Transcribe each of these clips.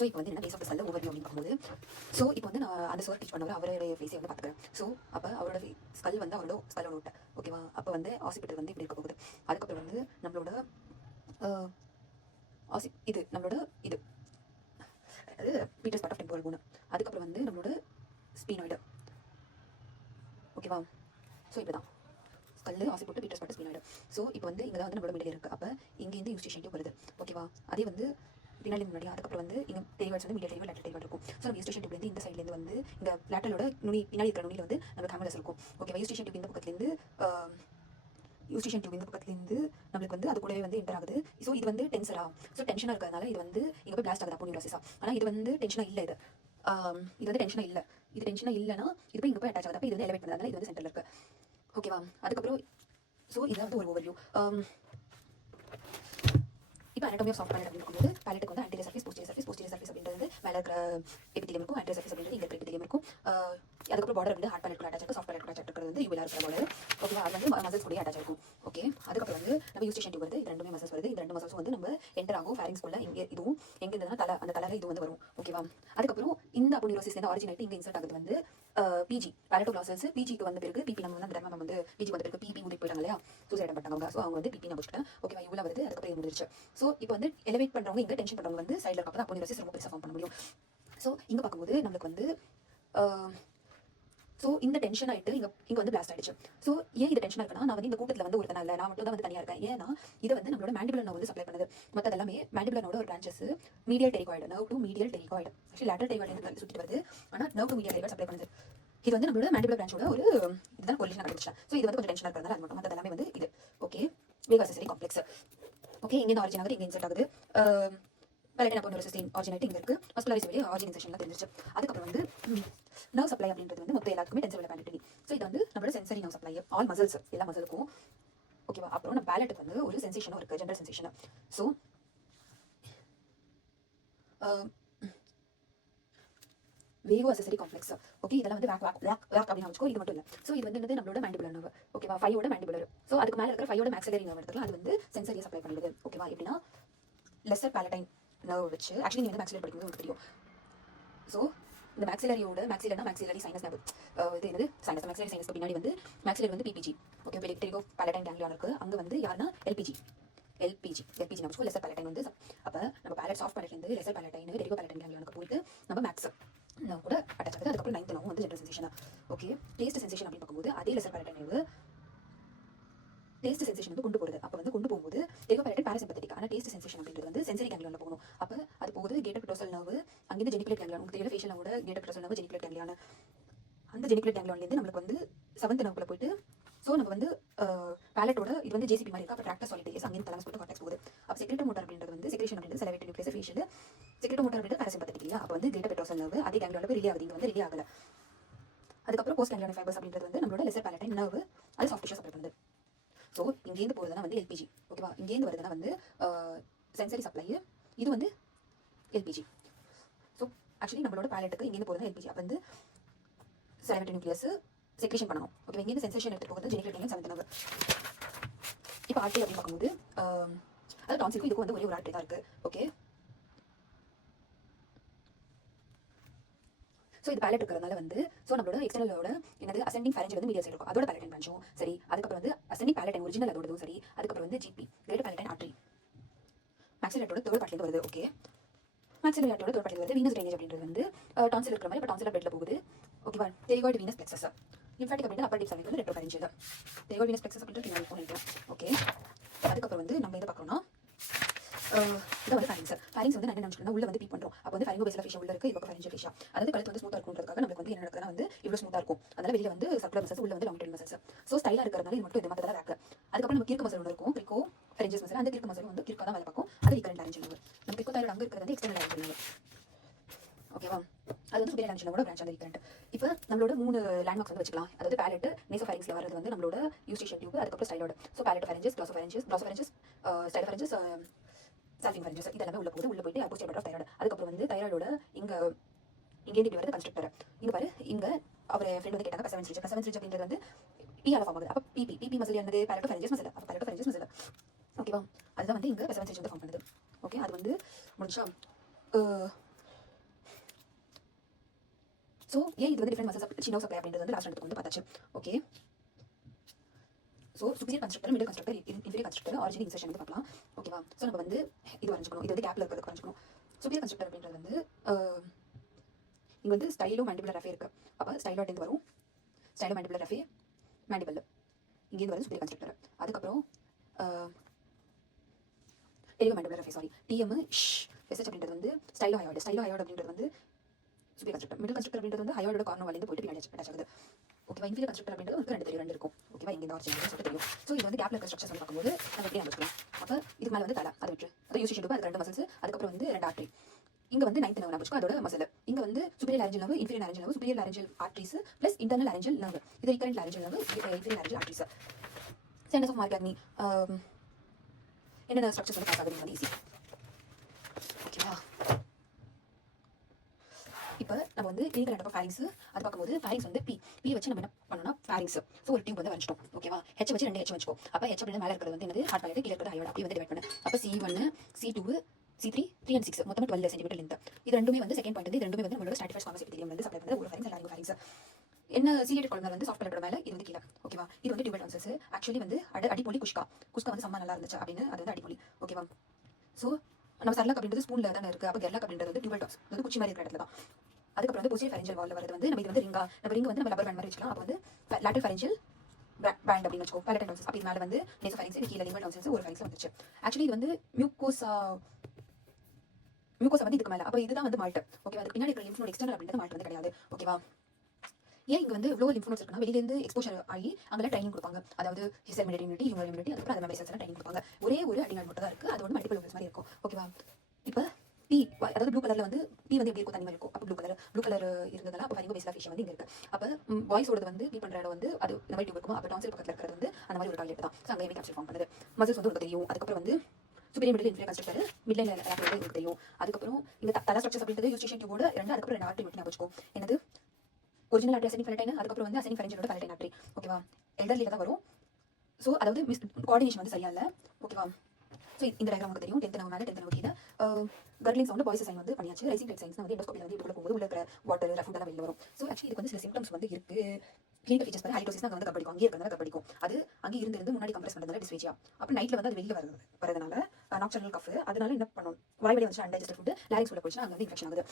So இப்போ வந்து என்ன பேஸ் ஆஃப் ஸ்கல் ஓவர் அப்படின்னு பார்க்கும்போது, ஸோ இப்போ வந்து நான் அந்த சார் டீச் பண்ணவர் அவருடைய ஃபேஸை வந்து பார்த்துக்கிறேன். ஸோ அப்போ அவரோட ஸ்கல் வந்து அவரோட ஸ்கல்லோட விட்டேன். ஓகேவா? அப்போ வந்து ஹாஸ்பிட்டல் வந்து இப்படி இருக்க போகுது. அதுக்கப்புறம் வந்து நம்மளோட இது நம்மளோட இது அது petrous part of temporal bone. அதுக்கப்புறம் வந்து நம்மளோட ஸ்பீனாய்டு. ஓகேவா? ஸோ இப்படி தான் ஸ்கல்லு ஆசிபோட்டு பீட்டர்ஸ் பார்ட் ஸ்பீனாய்டு. ஸோ இப்போ வந்து இங்கே தான் வந்து நம்மளோட மிடில் இருக்குது. அப்போ இங்கேருந்து யூஸ்டேஷன் டியூப் வருது. ஓகேவா? அதே வந்து பின்னாடி முன்னாடி அதுக்கப்புறம் வந்து இங்கே டெரிவல்ஸ் வந்து மீடியா டெரிவல் லேட்டர் டெரிவல் இருக்கும். ஸோ நம்ம யூஸ்டேஷன் டியூப்லேருந்து இந்த சைட்லேருந்து வந்து இந்த லேட்டரோட நுனி பின்னாடி இருக்கிற நுனியில் வந்து நம்ம கேமராஸ் இருக்கும். ஓகேவா? யூஸ்டேஷன் டியூப் இந்த பக்கத்துலேருந்து யூஸ்டேஷன் டியூப் இந்த பக்கத்துலேருந்து நம்மளுக்கு வந்து அது கூடவே வந்து என்டர் ஆகுது. ஸோ இது வந்து டென்சரா. ஸோ டென்ஷனாக இருக்கிறதுனால இது வந்து இங்கே போய் பிளாஸ்ட் ஆகுது அப்போ நியூரோசிஸா. ஆனால் இது வந்து டென்ஷனாக இல்லை. இது வந்து டென்ஷனாக இல்லை. இது டென்ஷனாக இல்லைனா இது போய் இங்கே போய் அட்டாச் ஆகுது. அப்போ இது வந்து எலவேட் பண்ணுறதுனால இது வந்து சென்டரில் இருக்குது. ஓகேவா? அதுக்கப்புறம் ஸோ இதை வந்து ஒரு ஓவர்வியூ. இப்போ anatomy of soft palate அப்படின்னு இருக்கும்போது பேலட்டுக்கு வந்து anterior surface posterior surface அப்படின்றது வந்து மேலே இருக்கிற எபித்திலியம் இருக்கும். anterior surface அப்படின்றது இங்கே இருக்கிற எபித்திலியம் இருக்கும். அதுக்கப்புறம் பார்டர் வந்து ஹார்ட் பேலட் கூட அட்டாச் இருக்கும். சாஃப்ட் பேலட் கூட அட்டாச் இருக்கிறது வந்து யூவிலா இருக்கிற பார்டர். ஓகேவா? அது வந்து மசில்ஸ் கூட அட்டாச் இருக்கும். ஓகே. அதுக்கப்புறம் வந்து நம்ம யூஸ்டேஷன் டியூப் வருது. இது ரெண்டுமே மசில்ஸ் வருது. இந்த ரெண்டு மசில்ஸும் வந்து நம்ம என்டர் ஆகும் ஃபேரிங்ஸ்குள்ள. இங்கே இதுவும் எங்கே இருந்ததுன்னா தலை, அந்த தலையில் இது வந்து வரும். ஓகேவா? அதுக்கப்புறம் இந்த அப்போனியூரோசிஸ்லேருந்து ஆரிஜின் ஆகிட்டு இங்கே இன்சர்ட் ஆகுது வந்து பிஜி பேலட்டோகிளாசல்ஸ். பிஜிக்கு வந்த பிறகு பிபி நம்ம வந்து அந்த டைம் வந்து பிஜி வந்த பிறகு பிபி ஊதிட்டு போயிட்டாங்க இல்லையா? சூசைட் பண்ணாங்க. ஸோ அவங்க வந்து பிபி நான் முடிச்சிட்டேன். ஓகேவா? இவ்வளோ வருது. அதுக்கப்புறம் இது முடிஞ்சிருச்சு. ஸோ இப்போ வந்து எலவேட் பண்ணுறவங்க இங்கே டென்ஷன் பண்ணுறவங்க வந்து சைடில் இருக்கப்போ அப்போனியூரோசிஸ் ரொம்ப பெருசாக ஃபார்ம் பண்ண முடியும். ஸோ இங்கே பார்க்கும்போது நம்மளுக்கு வந்து ஸோ இந்த டென்ஷன் ஆகிட்டு இங்கே வந்து பிளாஸ்ட் ஆகிடுச்சு. ஸோ ஏன் இது டென்ஷனாக இருக்குன்னா, நான் வந்து இந்த கூட்டத்தில் வந்து ஒருத்தனா இல்லை, நான் மட்டும் தான் வந்து தனியாக இருக்கேன். ஏன்னா இதை வந்து நம்மளோட மேண்டிபுலர் நர்வ் வந்து சப்ளை பண்ணுது. மற்றது எல்லாமே மேண்டிபுலர் நர்வோட ஒரு branches medial pterygoid, nerve to medial pterygoid. Actually lateral pterygoid சுற்றிட்டு வருது. ஆனால் nerve to medial pterygoid supply பண்ணுது. இது வந்து நம்மளோட மேண்டிபுலர் பிரான்ச்சோட ஒரு இதுதான் கொலிஷன் கண்டுபிடிச்சேன். ஸோ இது வந்து கொஞ்சம் டென்ஷனாக இருக்கிறதுனால அது மட்டும். மற்றது எல்லாமே வந்து இது ஓகே. வேகா அசெசரி காம்ப்ளெக்ஸ். ஓகே. இங்கே ஆரிஜின் ஆகுது, இங்கே இன்சர்ட் ஆகுது. பேலட்டின் அப்போனியூரோசிஸ் ஆரிஜின் ஆகிட்டு இங்கே இருக்குது. மஸ்குலர் வெளியே ஆரிஜின் இன்செக்ஷன்லாம் தெரிஞ்சிச்சு. அதுக்கப்புறம் வந்து நர்வ் சப்ளை அப்படின்றது வந்து மொத்தம் எல்லாத்துக்குமே டென்சர் பேலட்டரி. ஸோ இது வந்து நம்மளோட sensory nerve supply all muscles எல்லா மசிலுக்கும். ஓகேவா? அப்புறம் நம்ம பேலட்டுக்கு வந்து ஒரு சென்சேஷனும் இருக்குது, general sensation. So vago accessory complex. Okay. இதெல்லாம் வந்து வேக் அப்படின்னு வச்சுக்கோ. இது மட்டும் இல்லை. ஸோ இது வந்து நம்மளோட மேண்டிபுலர் நர்வ். ஓகேவா? ஃபைவோட மேண்டிபுலர். ஸோ அதுக்கு மேலே இருக்கிற ஃபைவோட மேக்ஸிலரி நர்வ் எடுத்துக்கலாம். அது வந்து சென்சரியை சப்ளை பண்ணிடுது. ஓகேவா? எப்படின்னா லெசர் பேலட்டைன் நர்வ் வச்சு ஆக்சுவலி நீங்கள் வந்து மேக்ஸிலரி படிக்கும்போது உங்களுக்கு தெரியும். ஸோ இந்த மேக்ஸிலரி சைனஸ் நர்வ். இது என்னது சைனஸ். மேக்ஸிலரி சைனஸ்க்கு பின்னாடி வந்து மேக்ஸிலரி வந்து பிபிஜி. ஓகே. பெரிகோ பேலட்டைன் கேங்லியான் இருக்குது. அங்கே வந்து யாருன்னா எல்பிஜி நம்ம லெசர் பேலட்டைன் வந்து. அப்போ நம்ம பேலட் சாஃப்ட் பேலட்லேருந்து லெசர் பேலட்டைன் பெரிகோ பேலட்டைன் கேங்லியானுக்கு போயிட்டு நம்ம மேக்ஸ் நான் கூட அட்டாச் ஆகுது. அதுக்கப்புறம் 9th நர்வும் வந்து general sensation. Okay. Taste sensation அப்படின்னு பார்க்கும்போது அதே lesser palatine nerve taste sensation வந்து கொண்டு போகுது. அப்போ வந்து கொண்டு போகும்போது பெரிகோ பேலட்டைன் பாராசிம்பத்தட்டிக். ஆனால் டேஸ்ட் சென்சேஷன் அப்படின்றது வந்து சென்சரி கேங்லியானில் போகணும். அப்போ அது போகுது கேட்டர் பிட்டோசல் நர்வ். அங்கேருந்து ஜெனிகுலேட் கேங்லியான். உங்களுக்கு தெரியல ஃபேஷியல் கூட greater petrosal nerve geniculate ganglion. அந்த ஜெனிகுலேட் கேங்லியான்லேருந்து நம்மளுக்கு வந்து 7th நர்வுக்குள்ள போயிட்டு ஸோ நம்ம வந்து பேலட்டோட இது வந்து ஜேசிபி மாதிரி இருக்கா. அப்போ ட்ராக்டர் சாலிட்டேஸ் அங்கேருந்து தலமஸ் போட்டு கார்டெக்ஸ் போகுது. அப்போ செக்ரெட்டரி மோட்டார் அப்படின்றது வந்து செக்ரேஷன் அப்படின்றது செலவேட்டரி நியூக்ளியஸ் ஃபேஷியல். செக்ரெட்டரி மோட்டார் அப்படின்றது பாராசிம்பத்தட்டிக் இல்லையா? அப்போ வந்து கேட்டர் பிட்டோசல் நர்வ் அதே கேங்லியானில் ரிலீ ஆகுது. இங்கே வந்து ரிலீ ஆகலை. அதுக்கப்புறம் போஸ்ட் கேங்லியான் ஃபைபர்ஸ் அப்படின்றது வந்து நம்மளோட லெசர் பேலட்டைன் நர்வ் அது சாஃப்ட் டிஷ்யூ சப்ளை பண்ணுது. ஸோ இங்கேருந்து போகிறதுனா வந்து எல்பிஜி. ஓகேவா? இங்கேருந்து வருதுன்னா வந்து சென்சரி சப்ளை. இது வந்து எல்பிஜி. ஸோ ஆக்சுவலி நம்மளோட பேலட்டுக்கு இங்கேருந்து போகிறதுனா எல்பிஜி. அப்போ வந்து செலவேட்டரி நியூக்ளியஸ் செக்ரேஷன் பண்ணணும். ஓகே. இங்கேருந்து சென்சேஷன் எடுத்துகிட்டு போகிறது ஜெனிகுலேட் கேங்லியான் 7th நர்வ். இப்போ ஆர்டரி அப்படின்னு பார்க்கும்போது அது டான்சிலுக்கும் இதுக்கும் வந்து ஒரே ஒரு ஆர்டரி தான் இருக்குது. ஓகே. ஸோ இது பேலட் இருக்கிறதுனால வந்து ஸோ நம்மளோட எக்ஸ்டர்னலோட என்னது அசெண்டிங் ஃபேரஞ்ச் வந்து மீடியல் சைடு இருக்கும். அதோட பேலட்டைன் பிரான்ச்சும் சரி. அதுக்கப்புறம் வந்து அசெண்டிங் பேலட்டைன் ஒரிஜினல் அதோடதும் சரி. அதுக்கப்புறம் வந்து ஜிபி கிரேட்டர் பேலட்டைன் ஆர்டரி மேக்ஸிலரியோட தேர்ட் பார்ட்லேருந்து வருது. ஓகே. மேக்ஸிலரியோட தேர்ட் பார்ட்லேருந்து வருது. வீனஸ் ட்ரைனேஜ் அப்படின்றது வந்து டான்சில் இருக்கிற மாதிரி இப்போ டான்சில் பெட்ல போகுது. ஓகேவா? Pterygoid Venus plexus. லிம்ஃபாட்டிக் அப்படின்னா அப்பர் டீப் சைனஸ் வந்து ரெட்ரோஃபேரிஞ்சியல். டெரிகாய்டு வீனஸ் பிளெக்ஸஸ் அப்படின்றது பின்னாடி நினைக்கிறேன். ஓகே. அதுக்கப்புறம் வந்து நம்ம எதை பார்க்குறோம்னா இதை வந்து ஃபேரிங்ஸ் வந்து நான் என்ன நினச்சிக்கணும் உள்ள வந்து பீப் பண்ணுறோம். அப்போ வந்து ஃபேரிங்கோ பேசல ஃபேஷியா உள்ள இருக்குது. இப்போ ஃபேரிஞ்சல் ஃபேஷியா அதாவது கழுத்து வந்து ஸ்மூத்தாக இருக்குன்றதுக்காக நம்மளுக்கு வந்து என்ன நடக்குதுன்னா வந்து இவ்வளோ ஸ்மூத்தாக இருக்கும். அதனால வெளியில் வந்து சர்க்குலர் மசில்ஸ் உள்ள வந்து லாங் மசில்ஸ். ஸோ ஸ்டைலாக இருக்கிறதுனால இது மட்டும் இது மற்றதெல்லாம் வேக்கு. அதுக்கப்புறம் நம்ம கிறுக்கு மசில் ஒன்று இருக்கும். Cricopharyngeus muscle. அந்த கிறுக்கு மசில் வந்து கிறுக்காக தான் வேலை பார்க்கும். அது ரிகரண்ட் லாரஞ்சியல் நர்வ். நம்ம கிறுக்கு தைராய்டு அங்கே இருக்கிறது வந்து எக்ஸ்டர்னல் லாரஞ்சியல் நர்வ். ஓகேவா? அது வந்து சுபீரியர் லாரஞ்சியல் நர்வோட பிரான்ச் அந்த ரிகரண்ட். இப்போ நம்மளோட 3 லேண்ட்மார்க்ஸ் வந்து வச்சுக்கலாம். அதாவது பேலட் நேசோஃபேரிங்ஸ்ல வரது வந்து நம்மளோட யூஸ்டேஷன் டியூப். அதுக்கப்புறம் ஸ்டைலாய்டு. ஸோ பேலட் ஃபேரஞ்சஸ் க்ளாசோஃபேரஞ்சஸ் ஸ்டைலோஃபேரஞ்சஸ் சால்ஃபிங் ஃபேரஞ்சஸ் இதெல்லாமே உள்ள போகுது. உள்ள போயிட்டு அப்போஸ்டியர் பார்ட் ஆஃப் தைராய்டு. அதுக்கப்புறம் வந்து தைராய்டோட இங்கேருந்து இப்படி வருது கன்ஸ்ட்ரக்டர். இங்கே பாரு இங்கே அவர் ஃப்ரெண்ட் வந்து கேட்டாங்க பசவன்ஸ் ரிச் அப்படின்றது வந்து பிஆல ஃபார்ம் ஆகுது. அப்போ பிபி மசில் என்னது பேலட்டோ ஃபேரஞ்சஸ் மசில். அப்போ பேலட்டோ ஃபேரஞ்சஸ் மசில். ஓகேவா? அதுதான் வந்து இங்கே பசவன்ஸ் வந்து ஃபார்ம் பண்ணுது. ஓகே. அது வந்து முடிச்சா ஸோ ஏன் இது வந்து டிஃப்ரெண்ட் மசில்ஸ் சினோ சப்ளை அப்படின்றது வந்து லாஸ்ட் ரெண்டுக்கு வந்து பார்த்தாச்சு. Okay, so superior constructor, middle constructor, inferior constructor, origin insertion வந்து பார்க்கலாம். ஓகேவா? ஸோ நம்ம வந்து இது வரைஞ்சிக்கணும். இது வந்து கேப்பில் இருக்கிறது வரைஞ்சிக்கணும். சுப்பீரியர் கன்ஸ்ட்ரக்டர் அப்படின்றது வந்து இங்கே வந்து ஸ்டைலோ மேண்டிபுலர் ரஃபே இருக்குது. அப்போ ஸ்டைலோ அப்படின்றது வரும், ஸ்டைலோ மேண்டிபுலர் ரஃபே, மேண்டிபல் இங்கேருந்து வரும் சுப்பீரியர் கன்ஸ்ட்ரக்டர். அதுக்கப்புறம் டெலிகோ மேண்டிபுலர் ரஃபே, சாரி டிஎம் எஸ்ஹெச் அப்படின்றது வந்து ஸ்டைலோ ஹயோடு. ஸ்டைலோ ஹயோடு அப்படின்றது வந்து சுப்பீரியர் கன்ஸ்ட்ரக்டர். மிடில் கன்ஸ்ட்ரக்டர் அப்படின்றது வந்து ஹயோடோட கார்னர் வலிந்து போயிட்டு பின்னாடி அட்டாச் ஆகுது. ஓகேவா? இன்ஃபீரியர் கன்ஸ்ட்ரக்டர் அப்படின்றது உங்களுக்கு ரெண்டு இருக்கும். ஓகேவா? இங்கே இந்த ஆர்ஜின் சொல்லிட்டு தெரியும். ஸோ இது வந்து கேப்ல இருக்க ஸ்ட்ரக்சர்ஸ் வந்து பார்க்கும்போது நம்ம எப்படி அமைச்சிக்கலாம். அப்போ இதுக்கு மேலே வந்து தலை, அதை விட்டு அதை யூஸ் ஷெட்யூப், அது ரெண்டு மசில்ஸ், அதுக்கப்புறம் வந்து ரெண்டு ஆர்ட்ரி. இங்கே வந்து 9th நர்வ் வச்சுக்கோ, அதோட மசில். இங்கே வந்து superior laryngeal nerve, inferior laryngeal nerve, superior laryngeal arteries plus internal laryngeal nerve. இது recurrent laryngeal nerve, inferior laryngeal arteries. Centres of mark அக்னி என்னென்ன ஸ்ட்ரக்சர்ஸ் வந்து பார்க்க வந்து ஈஸி. ஓகேவா? இப்போ நம்ம வந்து கிளினிக்கல் அண்டர் ஃபேரிங்ஸ் அது பார்க்கும்போது ஃபேரிங்ஸ் வந்து பி வச்சு நம்ம என்ன பண்ணோம்னா ஃபேரிங்ஸ். ஸோ ஒரு டியூப் வந்து வரைஞ்சிட்டோம். ஓகேவா? ஹெச் வச்சு 2 ஹெச் வச்சுக்கோ. அப்போ ஹெச் அப்படின்னா மேலே இருக்கிறது வந்து என்னது ஹார்ட் பாக்கெட், கீழே இருக்கிறது ஹயோட. அப்படி வந்து டிவைட் பண்ணு. அப்போ C1 C2 C3 3 and 6 மொத்தம் 12 சென்டிமீட்டர் லென்த். இது ரெண்டுமே வந்து செகண்ட் பாயிண்ட். இது ரெண்டுமே வந்து நம்மளோட ஸ்ட்ராட்டிஃபைட் ஸ்குவாமஸ் எபிதீலியம் வந்து சப்ளை பண்ணுற ஒரு ஃபேரிங்ஸ் லாரிங்கோ ஃபேரிங்ஸ். என்ன சீலியேட்டட் கொலம்னர் வந்து சாஃப்ட் பிளட்டோட மேலே, இது வந்து கீழே. ஓகேவா? இது வந்து டியூபல் டான்சஸ். ஆக்சுவலி வந்து அடிப்பொலி குஷ்கா வந்து செம்ம நல்லா இருந்துச்சு அப்படின்னு அது வந்து அடிப்பொலி. ஓகேவா? ஸோ நம்ம சர்லாக் அப்படின்றது ஸ்பூனில் தானே இருக்குது. அப்போ கெர்லாக் அப்படின்றது வந்து டியூபல் டான்ஸ், வந்து குச்சி மாதிரி இருக்கிற இடத்துல தான். அதுக்கப்புறம் வந்து போஸ்டீரியர் ஃபேரிஞ்சல் வால்ல வரது வந்து நம்ம இது வந்து ரிங்கா, நம்ம ரிங் வந்து நம்ம ரப்பர் பேண்ட் மாதிரி வச்சுக்கலாம். அப்போ வந்து லேட்டரல் ஃபேரிஞ்சல் பேண்ட் அப்படின்னு வச்சுக்கோ. பேலட்டல் டான்சஸ். அப்படி மேலே வந்து நேசோ ஃபேரிங்ஸ், கீழே லிங்கல் டான்சஸ் ஒரு ஃபேரிங்ஸ் வந்துச்சு. ஆக்சுவலி இது வந்து மியூக்கோசா வந்து இதுக்கு மேலே. அப்போ இதுதான் வந்து மால்ட். ஓகேவா? அதுக்கு பின்னாடி இருக்கிற லிம்ஃப் நோட் எக்ஸ்டர்னல் அப்படின்றது மால்ட் வந்து கிடையாது. ஓகேவா? ஏன் இங்கே வந்து இவ்வளோ லிம்ஃப் நோட்ஸ் இருக்குன்னா வெளியிலேருந்து எக்ஸ்போஷர் ஆகி அங்கே ட்ரைனிங் கொடுப்பாங்க. அதாவது செல் இம்யூனிட்டி, ஹியூமன் இம்யூனிட்டி, அதுக்கப்புறம் அந்த மெசேஜ் ட்ரைனிங் கொடுப்பாங்க. ஒரே ஒரு அடிநாள் மட்டும் தான் இருக்குது. அது வந்து மல்டிபிள் லெவல்ஸ் மாதிரி இருக்கும். ஓகேவா? இப்போ பி, அதாவது ப்ளூ கலரில் வந்து பி வந்து எப்படி இருக்கும், தனி மாதிரி இருக்கும். அப்போ ப்ளூ கலர் இருந்ததுனால அப்போ ஃபைங்கோ பேஸ்லா ஃபேஷியம் வந்து இங்கே இருக்குது. அப்போ பாய்ஸோட வந்து பீட் பண்ணுற இடம் வந்து அது இந்த மாதிரி டியூப் இருக்கும். அப்போ டான்சில் பக்கத்தில் இருக்கிறது வந்து அந்த மாதிரி ஒரு டாய்லெட் தான். ஸோ அங்கே கேப்சர் ஃபார்ம் பண்ணுது. மசில்ஸ் வந்து உங்களுக்கு தெரியும். அதுக்கப்புறம் வந்து superior middle inferior constructor, midline activity உங்களுக்கு தெரியும். அதுக்கப்புறம் இந்த தலை ஸ்ட்ரக்சர்ஸ் அப்படின்றது யூஸ்டேஷன் டியூபோட ரெண்டு, அதுக்கப்புறம் ரெண்டு ஆர்ட்ரி மட்டும் வச்சுக்கோ. என்னது ஒரிஜினல் ஆர்ட்ரி அசெனிக் ஃபெலட்டைன், அதுக்கப்புறம் வந்து அசெனிக் ஃபெரஞ்சலோட ஃபெலட்டைன் ஆர்ட்ரி. ஓகேவா? எல்டர்லியில் தான் வரும். ஸோ அதாவது கோஆர்டினேஷன் வந்து சரியா இல்லை. ஓகேவா? ஸோ இந்த டயக்ராம் உங்களுக்கு தெரியும். 10th நவ் மேலே 10th நவ் கீழே கர்லிங் சவுண்ட் பாய்ஸ் சைன் வந்து பண்ணியாச்சு. ரைசிங் பிளட் சைன்ஸ் வந்து எண்டோஸ்கோபியில் வந்து இதுக்குள்ள போகும்போது உள்ள இருக்கிற வாட்டர் ஃபுட் எல்லாம் வெளியில் வரும். ஸோ ஆக்சுவலி இதுக்கு வந்து சில சிம்டம்ஸ் வந்து இருக்கு. கிளினிக்கல் ஃபீச்சர்ஸ் வந்து ஹைட்ரோசிஸ் வந்து கப்படிக்கும், அங்கே இருக்கிறதா கப்படிக்கும். அது அங்கே இருந்து முன்னாடி கம்ப்ரஸ் பண்ணுறதுனால டிஸ்வேஜியா. அப்போ நைட்டில் வந்து அது வெளியில் வரதுனால நாக்சர்னல் கஃப். அதனால என்ன பண்ணணும், வாய்வழி வந்து அன்டைஜஸ்டட் ஃபுட் லாரிங்ஸ் உள்ள போச்சுன்னா அங்கே வந்து இன்ஃபெக்ஷன் ஆகுது.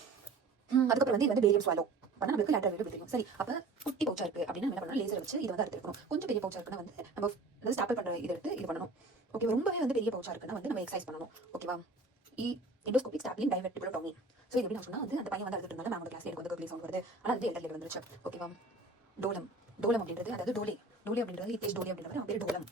அதுக்கப்புறம் வந்து இது வந்து பேரியம் ஸ்வாலோ பண்ணால் நம்மளுக்கு லேட்டரல் வெளியே தெரியும். சரி, அப்போ குட்டி பவுச்சா இருக்குது அப்படின்னா என்ன பண்ணணும், லேசர் வச்சு இது வந்து எடுத்துக்கணும். கொஞ்சம் பெரிய பவுச்சா இருக்குன்னா வந்து நம்ம வந்து ஸ்டாப்பிள் பண்ணுற இதை எடுத்து இது பண்ணணும். ஓகேவா? ரொம்பவே வந்து பெரிய பவுச்சா இருக்குன்னா வந்து நம்ம எக்ஸசைஸ் பண்ணணும். ஓகேவா? Endoscopic stapling டைவர்டிபிளோட்டோமி. ஸோ இது எப்படி நான் சொன்னால் வந்து அந்த பையன் வந்து எடுத்துட்டு மேமோட கிளாஸ் எனக்கு வந்து கர்லிங் சவுண்ட் வருது. ஆனால் வந்து எல்டர் லெவல் வந்துருச்சு. ஓகேவா? டோலம் அப்படின்றது, அதாவது டோலே அப்படின்றது இத்தேஷ் டோலே அப்படின்றது பேர் டோலம்.